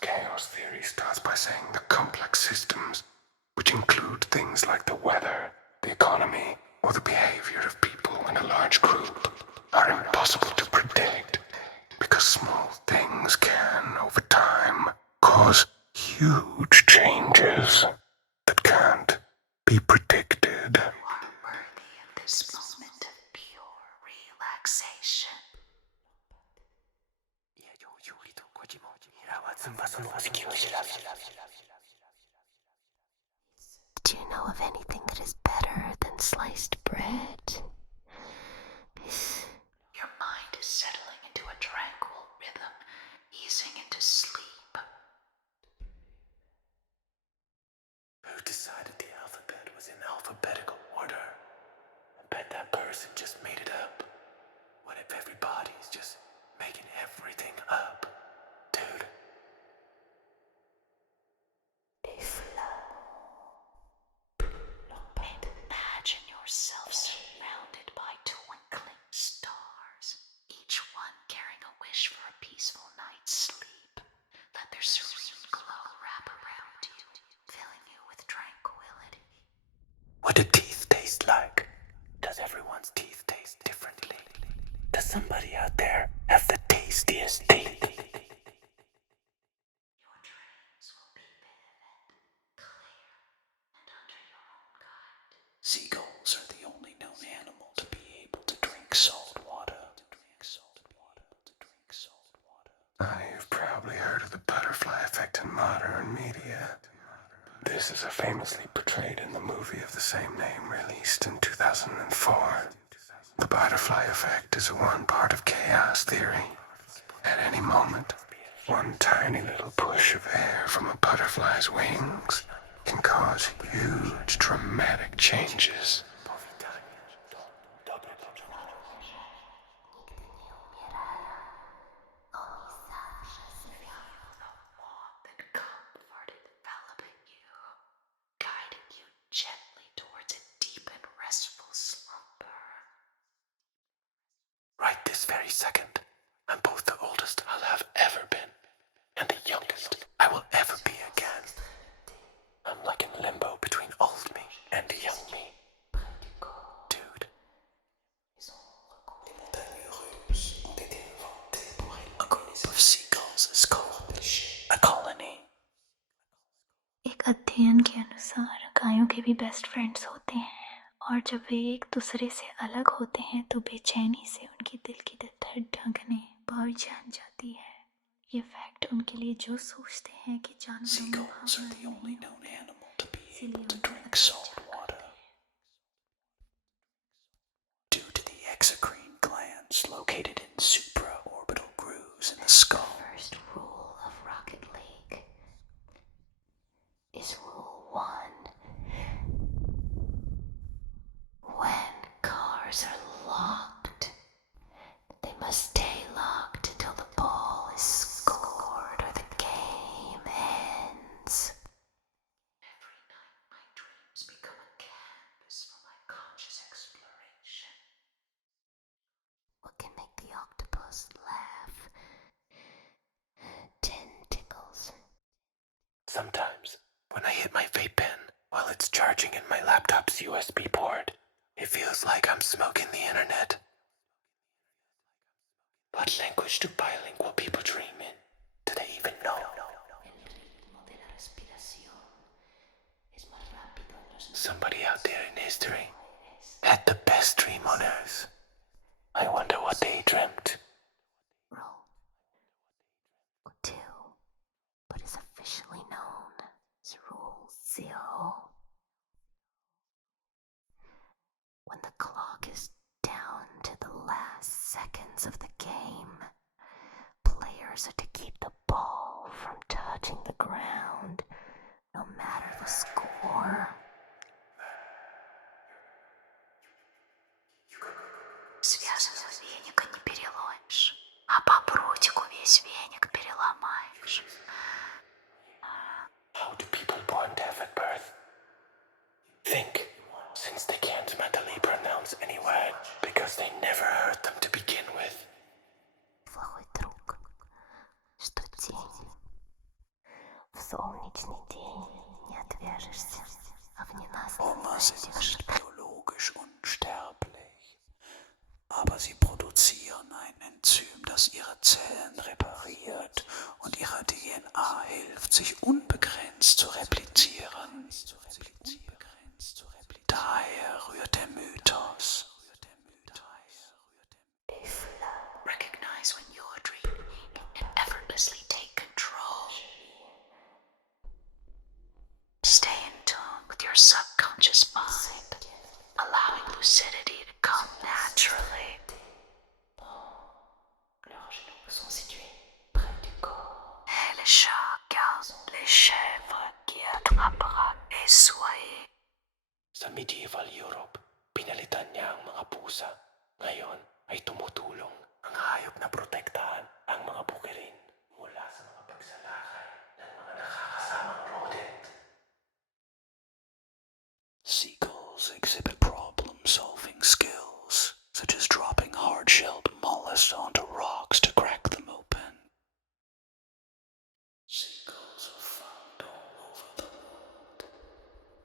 Chaos theory starts by saying the complex systems, which include things like the weather, the economy, or the behavior of people in a large group, are impossible to predict because small things can, over time, cause huge changes that can't be predicted. You are worthy of this moment of pure relaxation. Do you know of anything that is better than sliced bread? Your mind is settling into a tranquil rhythm, easing into sleep. Who decided the alphabet was in alphabetical order? I bet that person just made it up. What if everybody's just making everything up? Dude. And imagine yourself surrounded by twinkling stars, each one carrying a wish for a peaceful night's sleep. Let their serene glow wrap around you, filling you with tranquility. What do teeth taste like? Does everyone's teeth taste differently? Does somebody out there have the tastiest teeth? Your dreams will be vivid, clear, and under your own guide. Seagulls are the only known animal to be able to drink salt water. You've probably heard of the butterfly effect in modern media. This is famously portrayed in the movie of the same name released in 2004. The butterfly effect is one part of chaos theory. At any moment, one tiny little push of air from a butterfly's wings can cause huge dramatic changes. Comfort enveloping you, guiding you gently towards a deep and restful slumber. Right this very second, I'm both the oldest I'll have ever been and the youngest I will ever be again. I'm like in limbo between old me and young me. Dude. A group of seagulls is called a colony. एक अध्ययन के अनुसार गायों के भी best friends होते हैं और जब वे एक दूसरे से अलग होते हैं तो बेचैनी से उनकी दिल की धड़कनें बढ़ जाती है। ये फैक्ट उनके लिए जो सोचते हैं कि जानवरों में भावना नहीं होती, able to drink salt water. Due to the exocrine glands located in supraorbital grooves in the skull. The first rule of Rocket League is Rule 1. When cars are locked, they must stay locked until the ball is scored or the game ends. Every night my dreams become a canvas for my conscious exploration. What can make the octopus laugh? Tentacles. Sometimes, when I hit my vape pen while it's charging in my laptop's USB port, it feels like I'm smoking the internet. What language do bilingual people dream in? Do they even know? Somebody out there in history had the best dream on earth. I wonder what they dreamt. Roll 2, but is officially known as Rule 0. When the clock is down to the last seconds of the game, players are to keep the ball from touching the ground, no matter the score. Связанного веника не переломишь, а по прутику весь веник переломаешь. How do people born deaf at birth think, since they can't mentally pronounce any word because they never heard them to begin with? Плохой друг. солнечный день не отвяжешься, а в ненастном Hummer sind найдешь. nicht biologisch unsterblich, aber sie produzieren ein Enzym, das ihre Zellen repariert und ihrer DNA hilft, sich unbegrenzt zu replizieren. Daher rührt der Mythos. Recognize when you're dreaming and effortlessly take control. Stay in tune with your subconscious mind, allowing lucidity to come naturally. Leurs genoux sont situés près du corps. Et le chat garde les chèvres qui attrapera et soyez. Sa medieval Europe, pinalitan niya ang mga pusa. Ngayon ay tumutulong ang hayop na protektahan ang mga bukirin mula sa mga pagsalakay ng mga nakakasamang rodent. Seagulls exhibit problem-solving skills, such as dropping hard-shelled mollusks onto rocks to crack them open. Seagulls are found all over the world,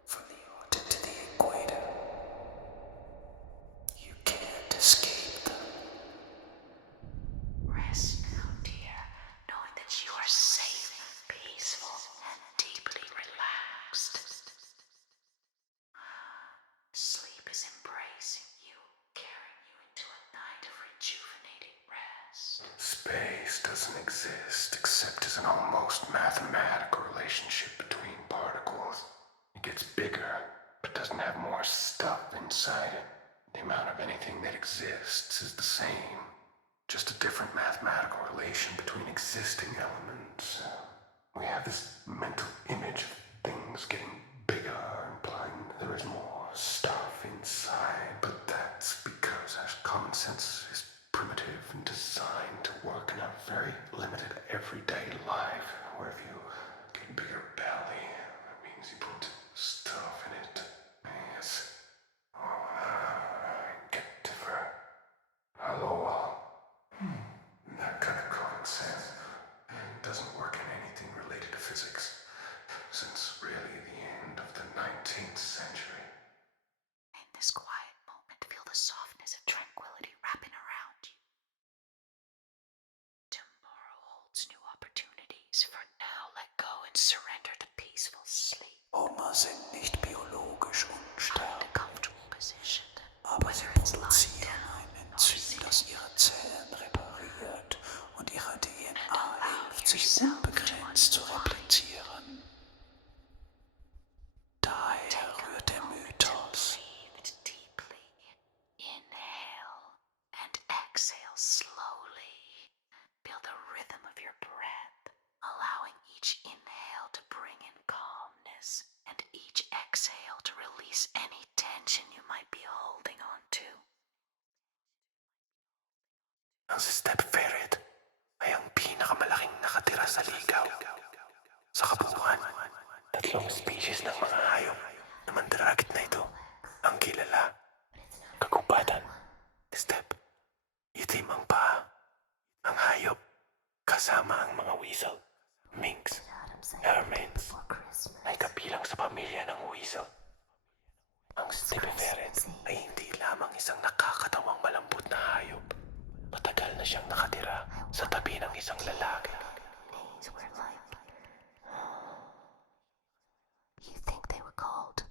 from the Arctic to the equator. You can't escape them. Rest now, dear, knowing that you are safe, peaceful, and deeply relaxed. Sleep is embracing you, carrying you into a night of rejuvenating rest. Space doesn't exist except as an almost mathematical relationship between particles. It gets bigger, but doesn't have more stuff inside it. The amount of anything that exists is the same, just a different mathematical relation between existing elements. We have this mental image of things getting bigger, implying there is more stuff inside, but that's because our common sense is primitive and designed to work in a very limited everyday life, where if you get a bigger belly, that means you put stuff in it. Yes. Get different. Hello. That kind of common sense doesn't work in anything related to physics since really the end of the 19th century. In this quiet moment, feel the softness of tranquility wrapping around you. Tomorrow holds new opportunities. For now, let go and surrender to peaceful sleep. Hummer sind nicht biologisch Find a unsterblich, comfortable position, aber sie whether it's lying produzieren down ein or Enzym, sitting. das ihre Zellen repariert und ihrer DNA allow hilft, sich yourself to unbegrenzt zu unwind. replizieren. Daher rührt der Mythos. Breathe deeply. Inhale and exhale slowly. Feel the rhythm of your breath, allowing each inhale to bring in calmness and each exhale to release any tension you might be holding on to. Ang step ferret ay ang pinakamalaking nakatira sa ligaw. Sa kabuuan, 3 species ng mga hayop na mandaragit na ito ang kilala. Kagubatan, step, itim ang paa, ang hayop, kasama ang mga weasel, minks, hermits, ay kabilang sa pamilya ng weasel. Ang stepeferet ay hindi lamang isang nakakatawang malambot na hayop. Matagal na siyang nakatira sa tabi ng isang lalaki. These were like... You think they were called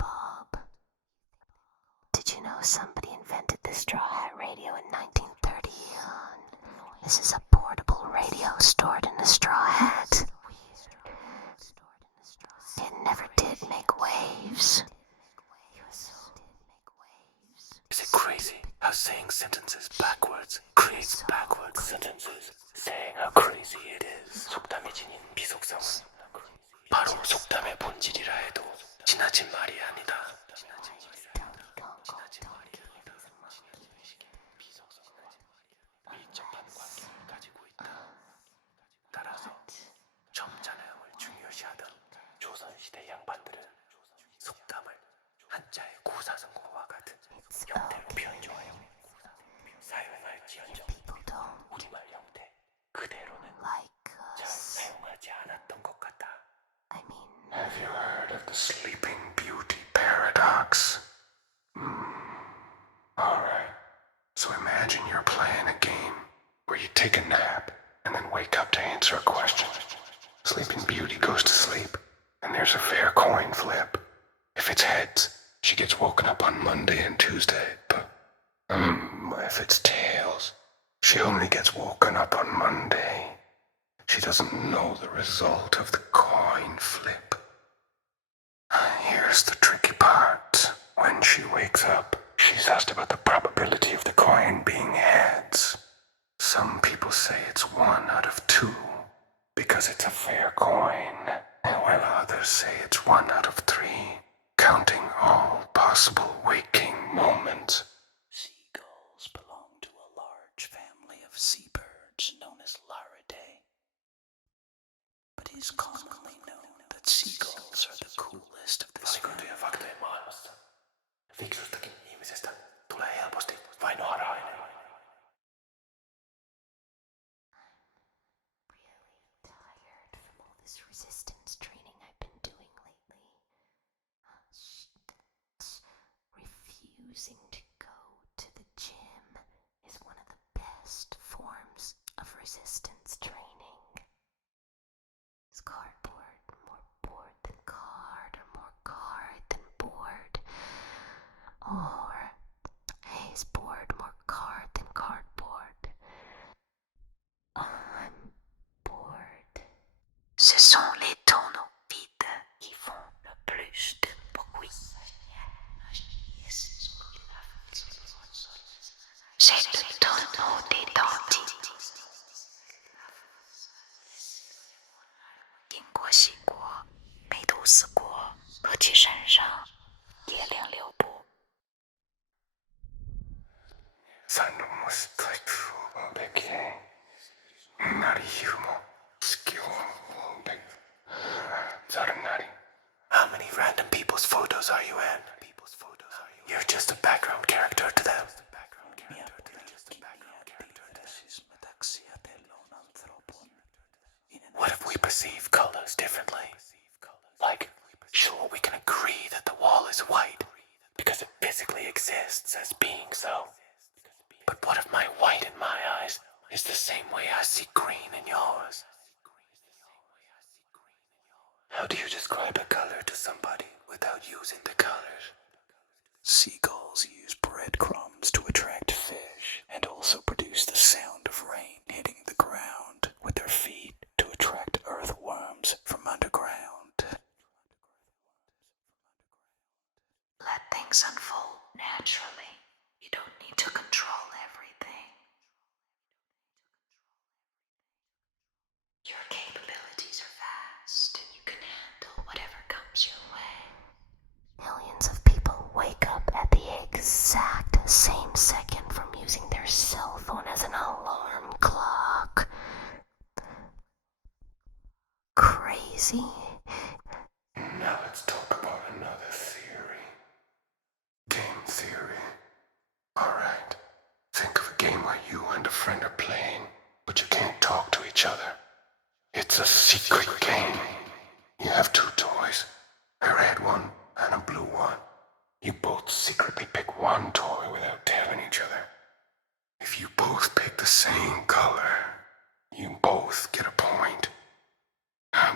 Bob? Did you know somebody invented the straw hat radio in 1930? This is a portable radio stored in a straw hat. It never did make waves. Is it crazy how saying sentences backwards creates backwards sentences? Saying how crazy it is. 속담이 지닌 비속성은 바로 속담의 본질이라 해도 지나친 말이 아니다. 밀접한 관계를 가지고 있다. 따라서 점잖음을 중요시하던 조선시대 양반들은 속담을 한자의 구사성어와 같은 형태로 변조하여 사용할지언정 우리말 형태 그대로는 잘 사용하지 않았던 것 같다. box. Alright, so imagine you're playing a game where you take a nap and then wake up to answer a question. Sleeping Beauty goes to sleep, and there's a fair coin flip. If it's heads, she gets woken up on Monday and Tuesday, but if it's tails, she only gets woken up on Monday. She doesn't know the result of the coin flip. Here's the tricky part. When she wakes up, she's asked about the probability of the coin being heads. Some people say it's 1 out of 2 because it's a fair coin, while others say it's 1 out of 3, counting all possible waking moments. Seagulls belong to a large family of seabirds known as Laridae. But it is commonly known that seagulls are the coolest of this family. Faktojen maailmassa. Fiksustakin ihmisestä tulee helposti vain harhainen. Really tired from all this resistance training I've been doing lately. Refusing to go to the gym is one of the best forms of resistance training. Is cardboard more board than card, or more card than board? Or is board more card than cardboard? I'm bored. Ce sont les tonneaux vides qui font le plus de bruit. C'est le tonneau des dentistes. 因果洗过，没毒死过，搁起身上，也两溜步。 Sanomus taiksu beke. Narihumo skill bek. Zaranari. How many random people's photos are you in? You're just a background character to them. What if we perceive colors differently? Like, sure, we can agree that the wall is white because it physically exists as being so. But what if my white in my eyes is the same way I see green in yours? How do you describe a color to somebody without using the colors? Seagulls use breadcrumbs to attract fish and also produce the sound of rain hitting the ground with their feet to attract earthworms from underground. Let things unfold naturally. You don't need to control everything. Your capabilities are vast, and you can handle whatever comes your way. Millions of people wake up at the exact same second from using their cell phone as an alarm clock. Crazy. Now let's talk about another theory. Game theory. Alright. Think of a game where you and a friend are playing, but you can't talk to each other. It's a secret game. You have 2 toys, a red one and a blue one. You both secretly pick one toy without telling each other. If you both pick the same color, you both get a point.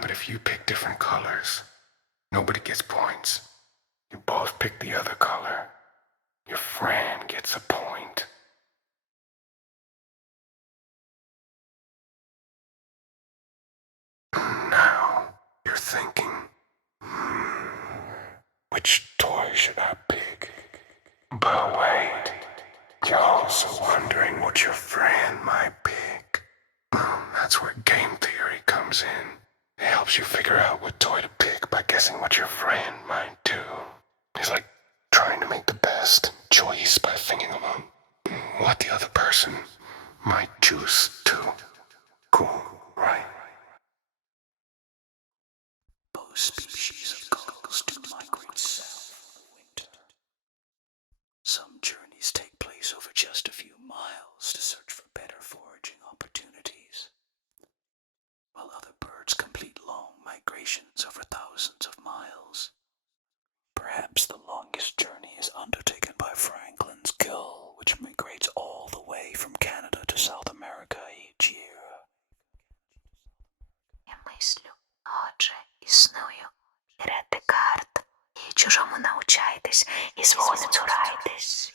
But if you pick different colors, nobody gets points. You both pick the other color. Your friend gets a point. Now, you're thinking, which toy should I pick? But wait, you're also wondering what your friend might pick. That's where game theory comes in. It helps you figure out what toy to pick by guessing what your friend might do. It's like trying to make the best choice by thinking about what the other person might choose too. Cool, right? Both species of gulls do migrate south in the winter. Some journeys take place over just a few miles to search for better foraging opportunities, while other birds complete long migrations over thousands of miles. Perhaps the longest journey arthritis, arthritis.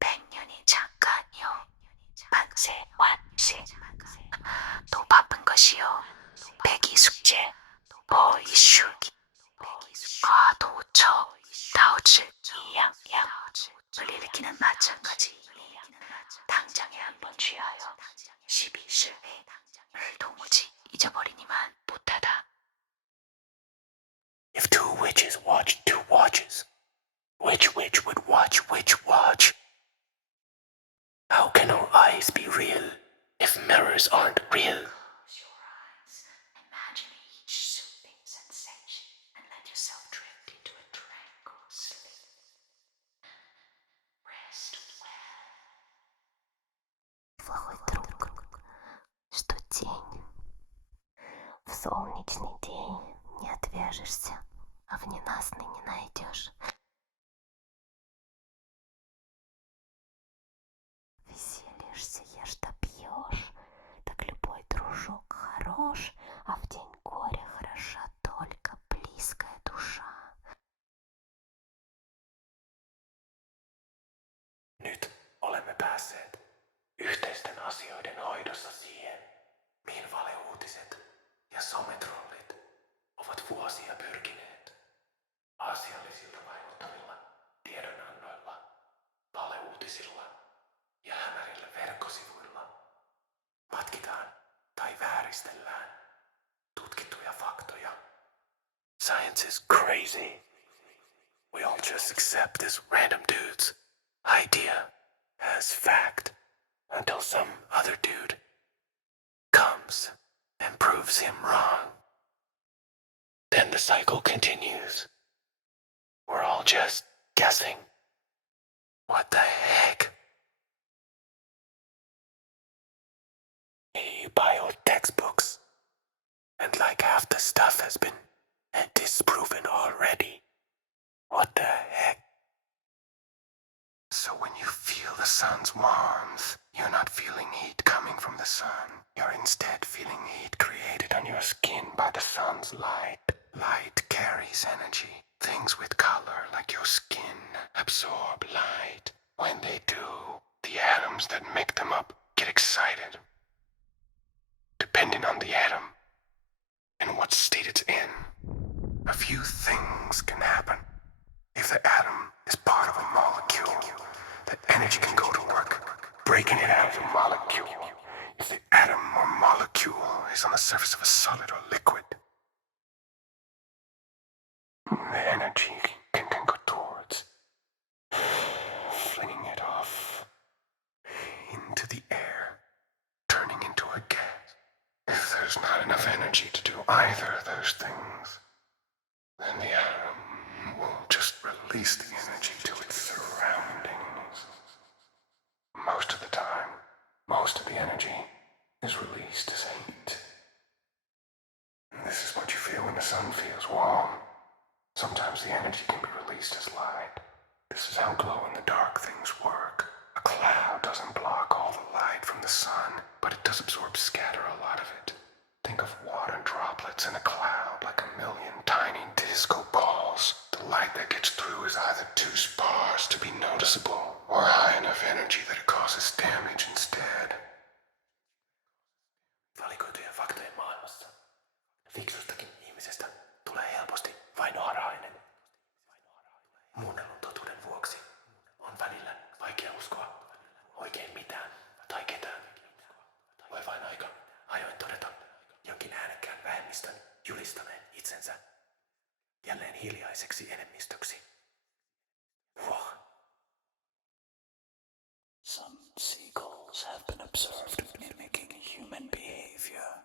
백년이 잠깐이요. 만세 완세. 또 바쁜 것이요. 백이 숙제, 보이 슈기. 도처, 다우츠, 이양을 일으키는 마찬가지. 당장에 한 번 취하여 12실을 도무지 잊어버리니만 못하다. If two witches watched two watches, which witch would watch which watch? How can our eyes be real if mirrors aren't real? Close your eyes, imagine each soothing sensation, and let yourself drift into a tranquil sleep. Rest well. Плохой друг, что тень. В солнечный день не отвяжешься, а в ненастный не найдешь. Веселишься, ешь да пьешь, так любой дружок хорош, а в день горя хороша только близкая душа. Nyt olemme päässeet yhteisten asioiden hoidossa siihen, mihin valeuutiset ja sometrollit ovat vuosia pyrkineet. Asiallisilla vaikuttavilla tiedonannoilla, valeuutisilla ja hämärillä verkkosivuilla matkitaan tai vääristellään tutkittuja faktoja. Science is crazy. We all just accept this random dude's idea as fact until some other dude comes and proves him wrong. Then the cycle continues. We're all just guessing. What the heck? You buy old textbooks, and like half the stuff has been disproven already. What the heck? So when you feel the sun's warmth, you're not feeling heat coming from the sun. You're instead feeling heat created on your skin by the sun's light. Light carries energy. Things with color, like your skin, absorb light. When they do, the atoms that make them up get excited. Depending on the atom and what state it's in, a few things can happen. If the atom is part of a molecule, the energy can go to work, breaking it out of the molecule. If the atom or molecule is on the surface of a solid or liquid, the energy can go towards flinging it off into the air, turning into a gas. If there's not enough energy to do either of those things, then the atom will just release the energy to its surroundings. Most of the time, most of the energy is released as heat. And this is what you feel when the sun feels warm. Sometimes the energy can be released as light. This is how glow-in-the-dark things work. A cloud doesn't block all the light from the sun, but it does absorb, scatter a lot of it. Think of water droplets in a cloud like a million tiny disco balls. The light that gets through is either too sparse to be noticeable, or high enough energy that it causes damage instead. Valikoitujen faktojen maailmassa fiksustakin ihmisestä tulee helposti vain harhainen. Muunnellun totuuden vuoksi on välillä vaikea uskoa oikein mitään tai ketään. Voi vain aika ajoin todeta jonkin äänekkään vähemmistön julistaneen itsensä jälleen hiljaiseksi enemmistöksi. Some seagulls have been observed mimicking human behavior,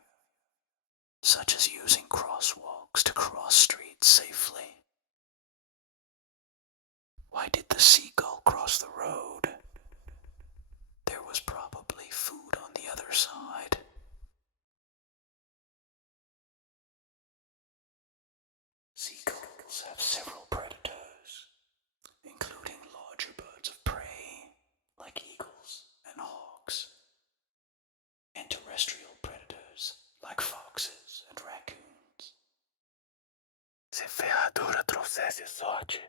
such as using crosswalks to cross streets safely. Why did the seagull cross the road? There was probably food on the other side. Seagulls have several predators, including larger birds of prey like eagles and hawks, and terrestrial predators dura trouxesse sorte,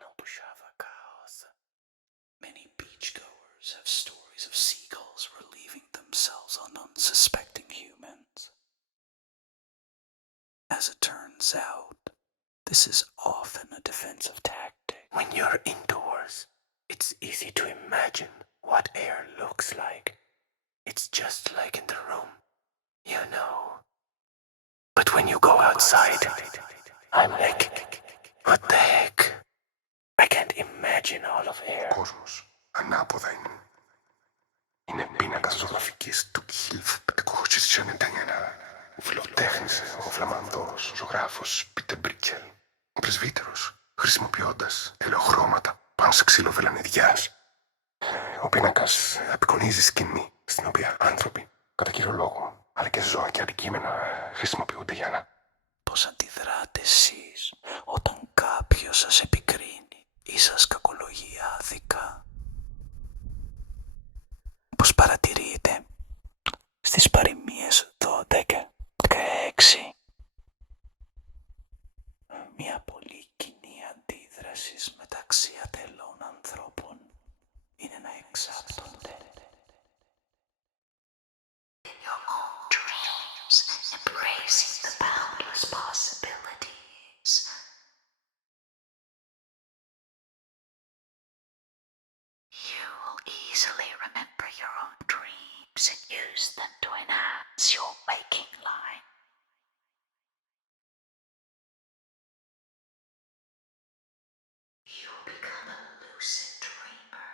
não puxava caos. Many beachgoers have stories of seagulls relieving themselves on unsuspecting humans. As it turns out, this is often a defensive tactic. When you're indoors, it's easy to imagine what air looks like. It's just like in the room, you know. But when you go outside, I'm like, what the heck? I can't imagine all of air. Ο κόσμος ανάποδα είναι. Είναι πίνακας ζωγραφικής του 1599. Ο φιλοτέχνης, ο Φλαμανδός, ο ζωγράφος Πίτερ Μπρίτσελ, ο πρεσβύτερος, χρησιμοποιώντας ελαιοχρώματα πάνω σε ξύλο βελανιδιάς. Ο πίνακας απεικονίζει σκηνή στην οποία άνθρωποι, κατά κύριο λόγο, αλλά και ζώα και αντικείμενα χρησιμοποιούνται για να... Πώς αντιδράτε εσείς όταν κάποιος σας επικρίνει ή σας κακολογεί άδικα? Πώς παρατηρείτε στις παροιμίες 12-16 μια πολύ κοινή αντίδραση μεταξύ ατελών ανθρώπων είναι να εξάπτονται. In your own dreams, embracing the boundless possibilities. You will easily remember your own dreams and use them to enhance your waking life. You will become a lucid dreamer,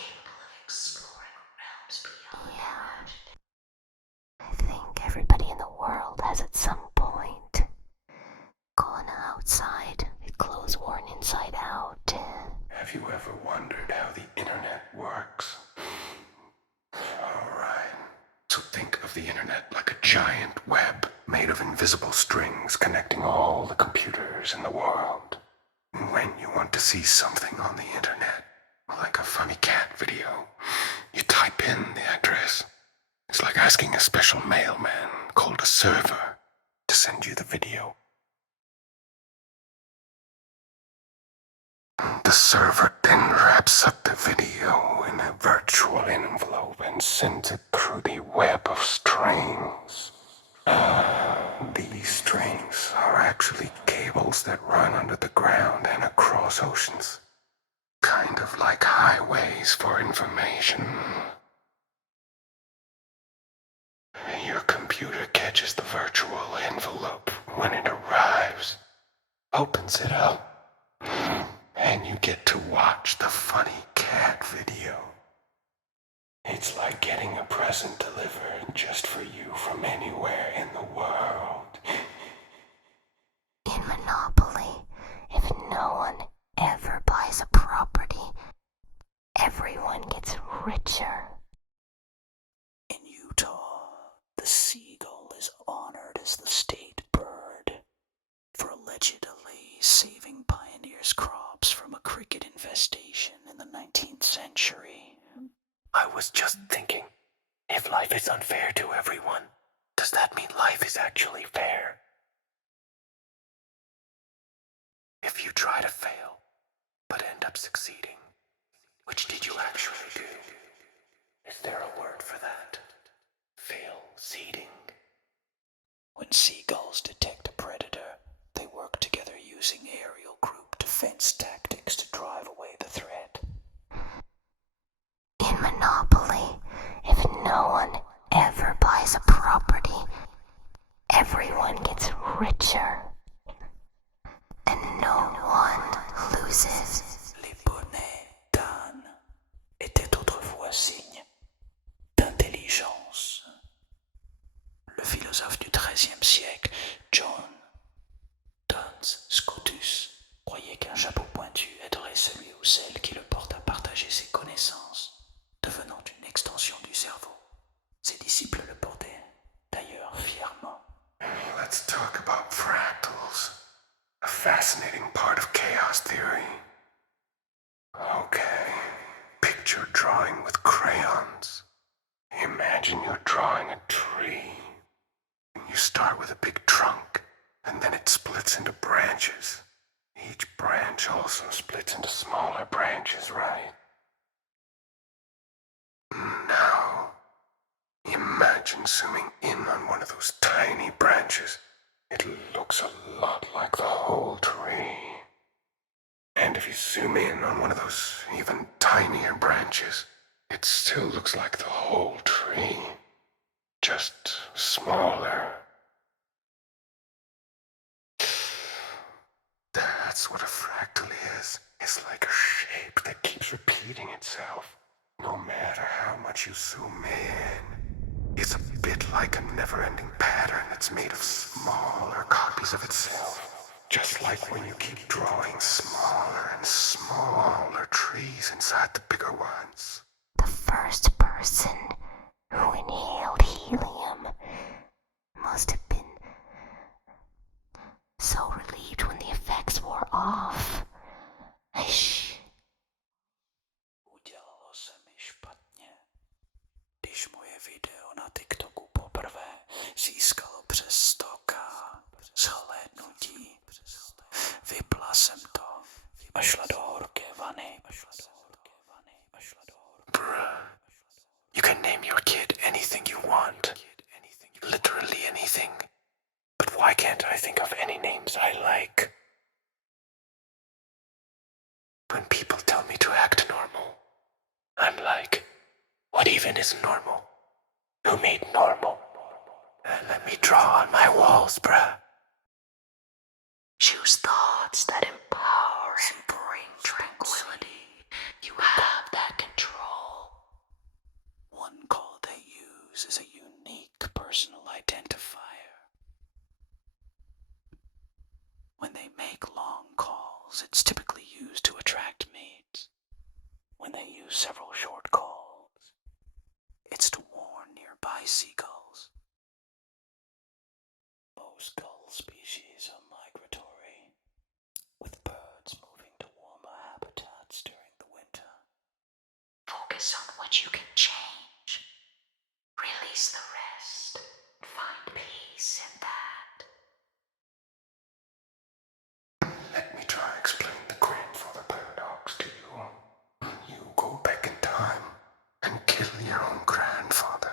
capable of exploring realms beyond your imagination. I think everybody in the world has at some point gone outside with clothes worn inside out. Have you ever wondered how the internet works? Alright. So think of the internet like a giant web made of invisible strings connecting all the computers in the world. When you want to see something on the internet, like a funny cat video, you type in the address. It's like asking a special mailman called a server to send you the video. The server then wraps up the video in a virtual envelope and sends it through the web of strings. These strings are actually cables that run under the ground and across oceans. Kind of like highways for information. Your computer catches the virtual envelope when it arrives, opens it up, and you get to watch the funny cat video. It's like getting a present delivered just for you from anywhere in the world. In Monopoly, if no one ever buys a property, everyone gets richer. In Utah, the seagull is honored as the state bird for allegedly saving pioneers' crops from a cricket infestation in the 19th century. I was just thinking, if life is unfair to everyone, does that mean life is actually fair? If you try to fail, but end up succeeding, which did you actually do? Is there a word for that? Fail-seeding? When seagulls detect a predator, they work together using aerial group defense tactics to drive away the threat. In Monopoly, if no one ever buys a property, everyone gets richer. And no one loses. Les bonnets d'âne étaient autrefois signes d'intelligence. Le philosophe du XIIIe siècle, John Duns Scotus, croyait qu'un chapeau pointu aiderait celui ou celle qui le porte à partager ses connaissances, devenant une extension du cerveau. Ses disciples le portaient d'ailleurs fièrement. Let's talk about fractals, a fascinating part of chaos theory. Okay, picture drawing with crayons. Imagine you're drawing a tree. You start with a big trunk, and then it splits into branches. Each branch also splits into smaller branches, right? Now, imagine zooming in on one of those tiny branches. It looks a lot like the whole tree. And if you zoom in on one of those even tinier branches, it still looks like the whole tree, just smaller. That's what a fractal is. It's like a shape that keeps repeating itself, no matter how much you zoom in. It's a bit like a never-ending pattern that's made of smaller copies of itself. Just like when you keep drawing smaller and smaller trees inside the bigger ones. The first person who inhaled helium must have been so relieved when the effects wore off. Shh. Udělalo se mi špatně, když moje video na TikToku poprvé získalo přes 100k zhlédnutí. Vypla jsem to a šla do horké vany. Bruh. You can name your kid anything you want. Literally anything. But why can't I think of any names I like? When people tell me to act normal, I'm like, what even is normal? Who made normal? Let me draw on my walls, bruh. Choose thoughts that empower and bring tranquility. You have that control. One call they use is a unique personal identifier. When they make long calls, it's typically used to attract mates. When they use several short calls, it's to warn nearby seagulls. Most gull species are migratory, with birds moving to warmer habitats during the winter. Focus on what you can change. Release the rest. Find peace in that. Let me try explain the grandfather paradox to you. You go back in time and kill your own grandfather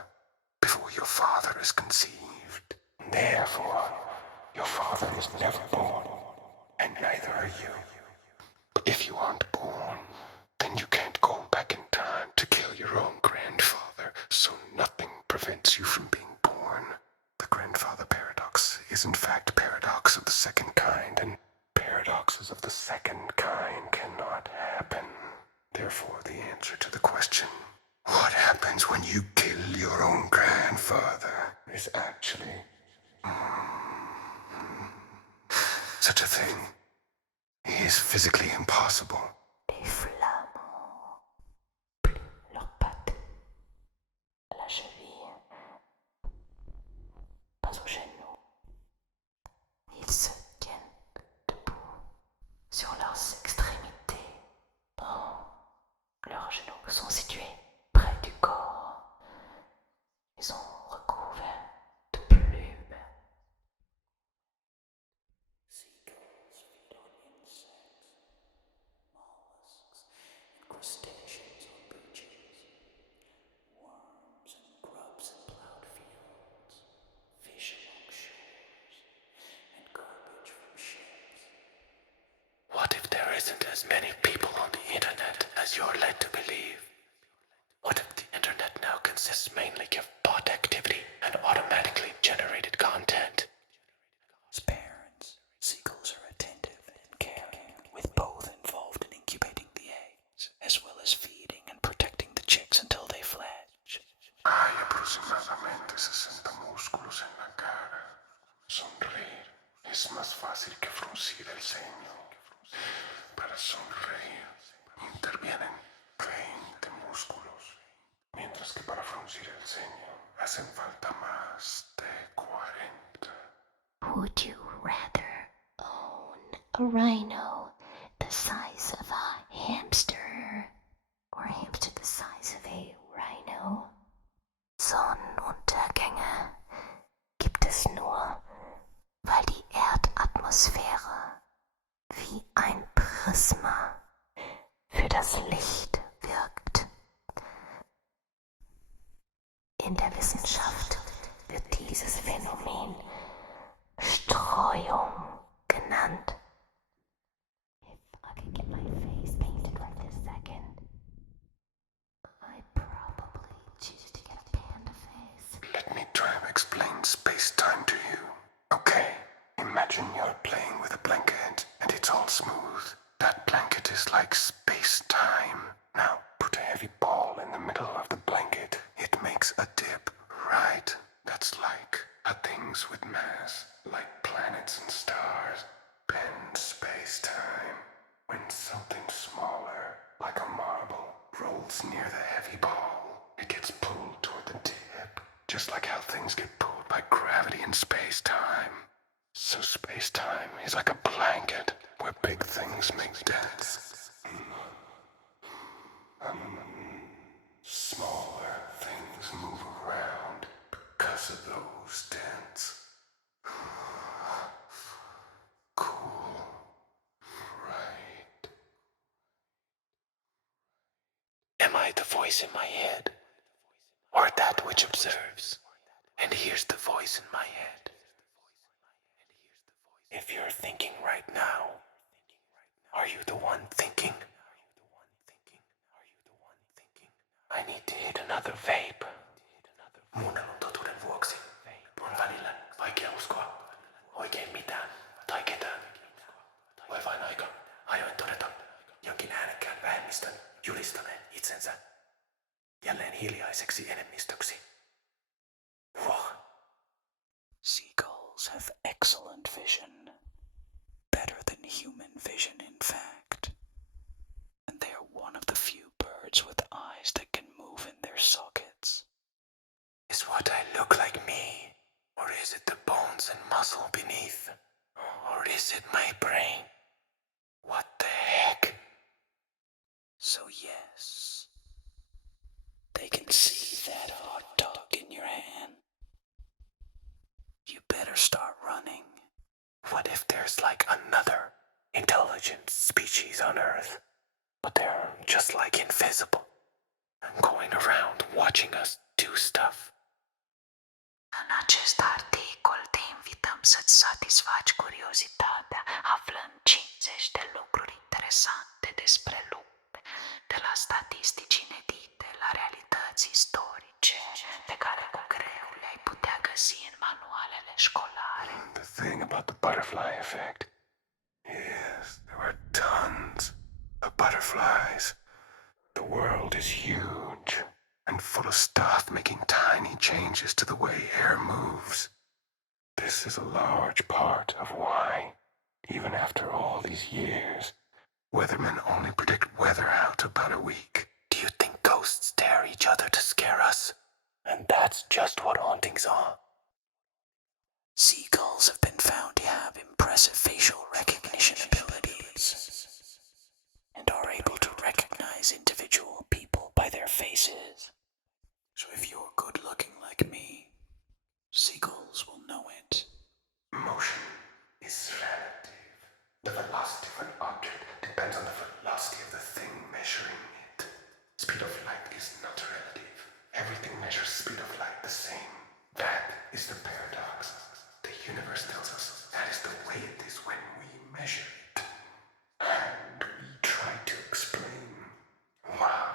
before your father is conceived. Therefore, your father is never born, and neither are you. But if you aren't born, then you can't go back in time to kill your own grandfather, so nothing prevents you from being born. The grandfather paradox is in fact a paradox of the second kind, and paradoxes of the second kind cannot happen. Therefore, the answer to the question, what happens when you kill your own grandfather, is actually such a thing is physically impossible. Les flamands plient leurs pattes à la cheville, pas aux genoux. Ils se tiennent debout sur leurs extrémités. Leurs genoux sont situés près du corps. Ils sont recouverts de plumes. Seagulls feed on insects, mollusks, and crustaceans on beaches, worms and grubs in plowed fields, fish along shores, and garbage from ships. What if there isn't as many people on the internet as you're led to believe? What if the internet now consists mainly of bot activity and automatically generated content? As parents, seagulls are attentive and caring, with both involved in incubating the eggs, as well as feeding and protecting the chicks until they fledge. Hay aproximadamente 60 músculos en la cara. Sonreír es más fácil que fruncir el ceño. Para sonreír intervienen 20 músculos, mientras que para fruncir el ceño hacen falta más de 40. Would you rather own a rhino the size of a hamster or a hamster the size of a rhino? Sonnenuntergänge gibt es nur, weil die Erde Plasma für das Licht wirkt. In der Wissenschaft wird dieses Phänomen Streuung genannt. If I could get my face painted right this second, I'd probably choose to get a panda face. Let me try to explain space-time to you. Okay, imagine you're playing with a blanket and it's all smooth. That blanket is like space-time. Now, put a heavy ball in the middle of the blanket. It makes a dip, right? That's like how things with mass, like planets and stars, bend space-time. When something smaller, like a marble, rolls near the heavy ball, it gets pulled toward the tip, just like how things get pulled by gravity in space-time. So space-time is like a blanket where big things make dents. Smaller things move around because of those dents. Cool, right? Am I the voice in my head? Or that which observes and hears the voice in my head? If you're thinking right now, are you the one thinking? I need to hit another vape. Muunnellun totuuden vuoksi on välillä vaikea uskoa oikein mitään tai ketään. Voi vain aika ajoin todeta jonkin äänekkään vähemmistön julistaneen itsensä jälleen hiljaiseksi enemmistöksi. Wow. Seagulls have excellent vision, better than human vision in fact, and they are one of the few birds with eyes that can move in their sockets. Is what I look like me? Or is it the bones and muscle beneath? Or is it my brain? What the heck? So yes, they can see that hot dog in your hand. You better start running. What if there's like another intelligent species on Earth, but they're just like invisible and going around watching us do stuff? În acest articol te invităm să-ți satisfaci curiozitatea aflând 50 de lucruri interesante despre lume, de la statistici inedite la realități istorice pe care cu greu le-ai putea găsi în manualele școlare. The thing about the butterfly effect is there are tons of butterflies. The world is huge and full of stuff making tiny changes to the way air moves. This is a large part of why, even after all these years, weathermen only predict weather out about a week. Do you think ghosts dare each other to scare us? And that's just what hauntings are. Seagulls have been found to have impressive facial recognition abilities and are able to recognize individual people by their faces. So if you're good looking like me, seagulls will know it. Motion is relative. The velocity of an object depends on the velocity of the thing measuring it. Speed of light is not relative. Everything measures speed of light the same. That is the paradox. The universe tells us that is the way it is when we measure it. And we try to explain why.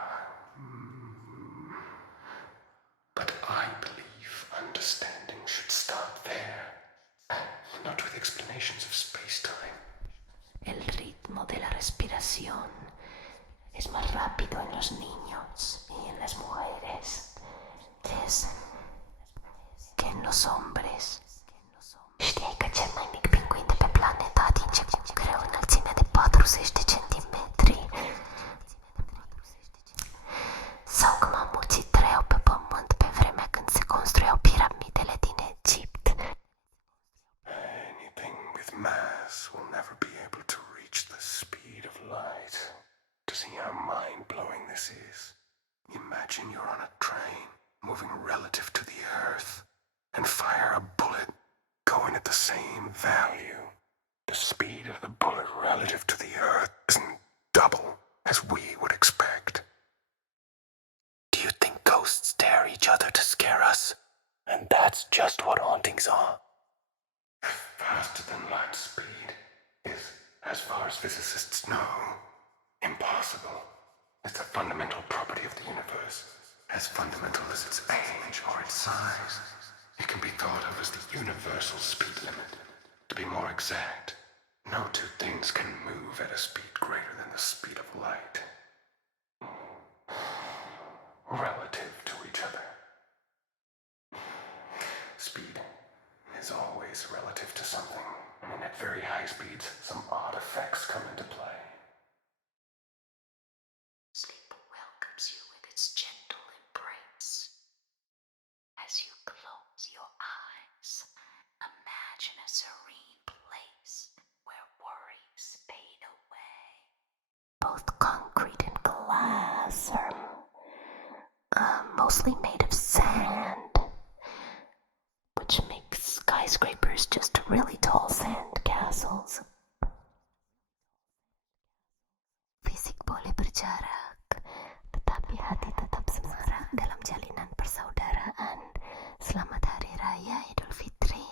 But I believe understanding should start there, and not with explanations of space-time. El ritmo de la respiración es más rápido en los niños y en las mujeres que en los hombres. Știai că cel mai mic pinguin de pe planetă atinge cu greu înălțimea de 40 de centimetri? Sau că mamuții trăiau pe pământ pe vremea când se construiau piramidele din Egipt? Anything with mass will never be able to reach the speed of light. To see how mind-blowing this is, imagine you're on a train moving relative to the Earth and fire a bullet going at the same value. The speed of the bullet relative to the Earth isn't far as physicists know, impossible. It's a fundamental property of the universe, as fundamental as its age or its size. It can be thought of as the universal speed limit. To be more exact, no two things can move at a speed greater than the speed of light, relative to each other. Speed is always relative to something, and at very high speeds, some odd effects come into play. Sleep welcomes you with its gentle embrace. As you close your eyes, imagine a serene place where worries fade away. Both concrete and glass are mostly made of sand, which makes skyscrapers just really tall sand castles. Fisik boleh berjarak, tetapi hati tetap semarak dalam jalinan persaudaraan. Selamat Hari Raya Idul Fitri.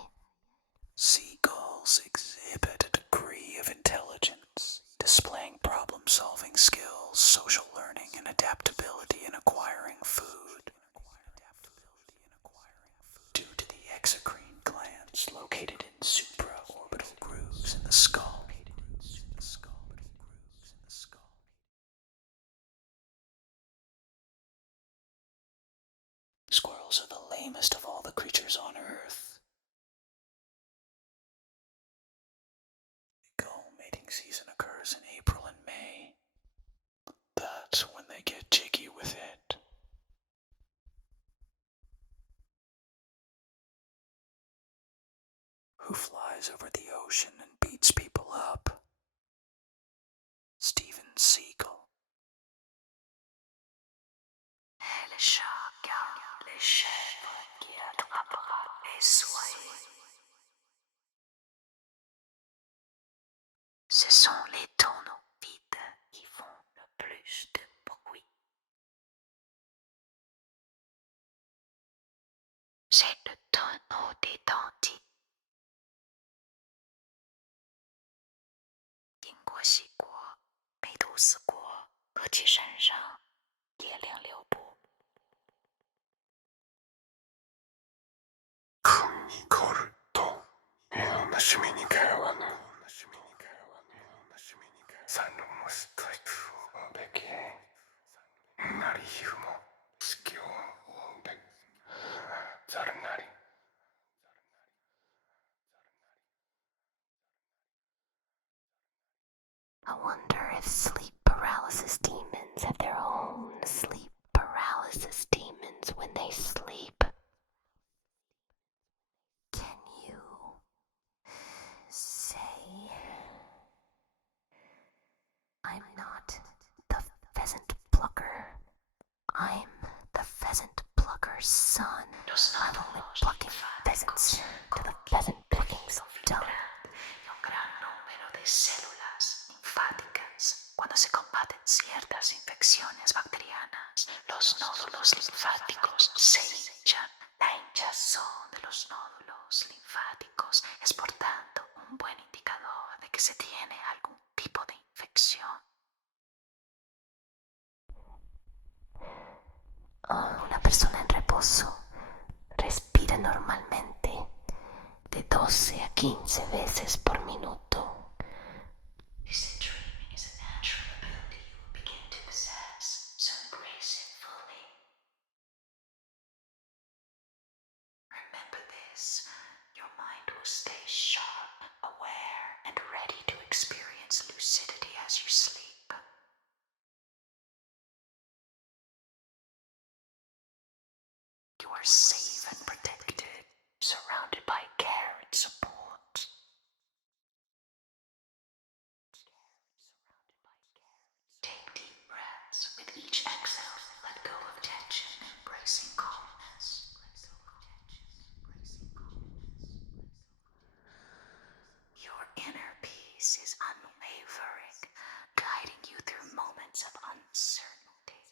Seagulls exhibit a degree of intelligence, displaying problem-solving skills, social learning, and adaptability in acquiring food. Due to the exocrine glands located in supraorbital grooves in the skull. Squirrels are the lamest of all the creatures on Earth. The gull mating season occurs in April and May. That's when they get jiggy with it. Who flies over the ocean and beats people up? Steven Seagal. Les chats gardent les chèvres qui attrapera les soies. Ce sont les tonneaux vides qui font le plus de bruit. C'est le tonneau des dentiers. 经过洗过，没毒死过，搁起身上也亮流布。금이 걸을 또 이놈의 시민이 가와는 산노무스 타이프 오백에 나리 휴모 스키오 오백 다른 나리 I wonder if sleep paralysis demons have their own sleep paralysis demons when they sleep. Can you say, I'm not the pheasant plucker. I'm the pheasant plucker's son. I'm only plucking pheasants to the pheasant plucking's done. Y un gran número de células linfáticas. Cuando se combaten ciertas infecciones bacterianas, los nódulos linfáticos se hinchan. La hinchazón de los nódulos linfáticos es por tanto un buen indicador de que se tiene algún tipo de infección. Una persona en reposo respira normalmente de 12 a 15 veces por minuto. Lucid dreaming is a natural ability you will begin to possess, so embrace it fully. Remember this, your mind will stay sharp, aware, and ready to experience lucidity as you sleep. You are safe and protected, surrounded by care and support. Take deep breaths. With each exhale, let go of tension, embracing calmness. Your inner peace is unwavering, guiding you through moments of uncertainty.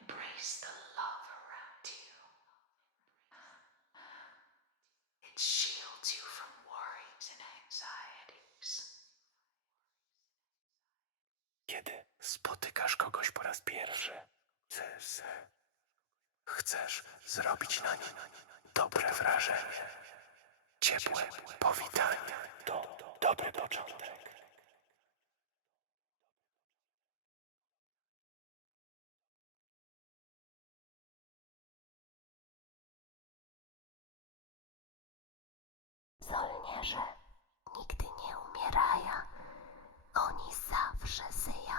Embrace the love around you. Kiedy spotykasz kogoś po raz pierwszy, chcesz zrobić na nim dobre wrażenie. Ciepłe powitanie to dobry początek. Żołnierze nigdy nie umierają, oni zawsze żyją.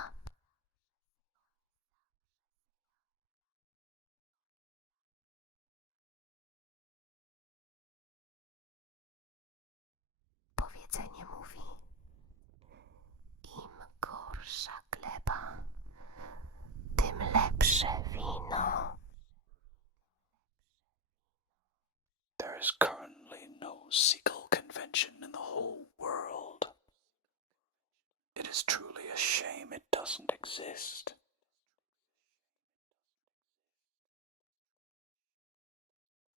Powiedzenie mówi, im gorsza gleba, tym lepsze wino. There is currently no seagull convention in the whole world. It is truly a shame it doesn't exist.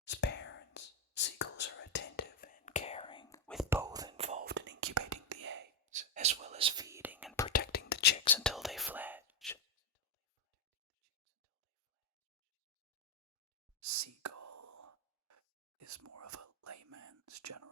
As parents, seagulls are attentive and caring, with both involved in incubating the eggs, as well as feeding and protecting the chicks until they fledge. Seagull is more of a layman's general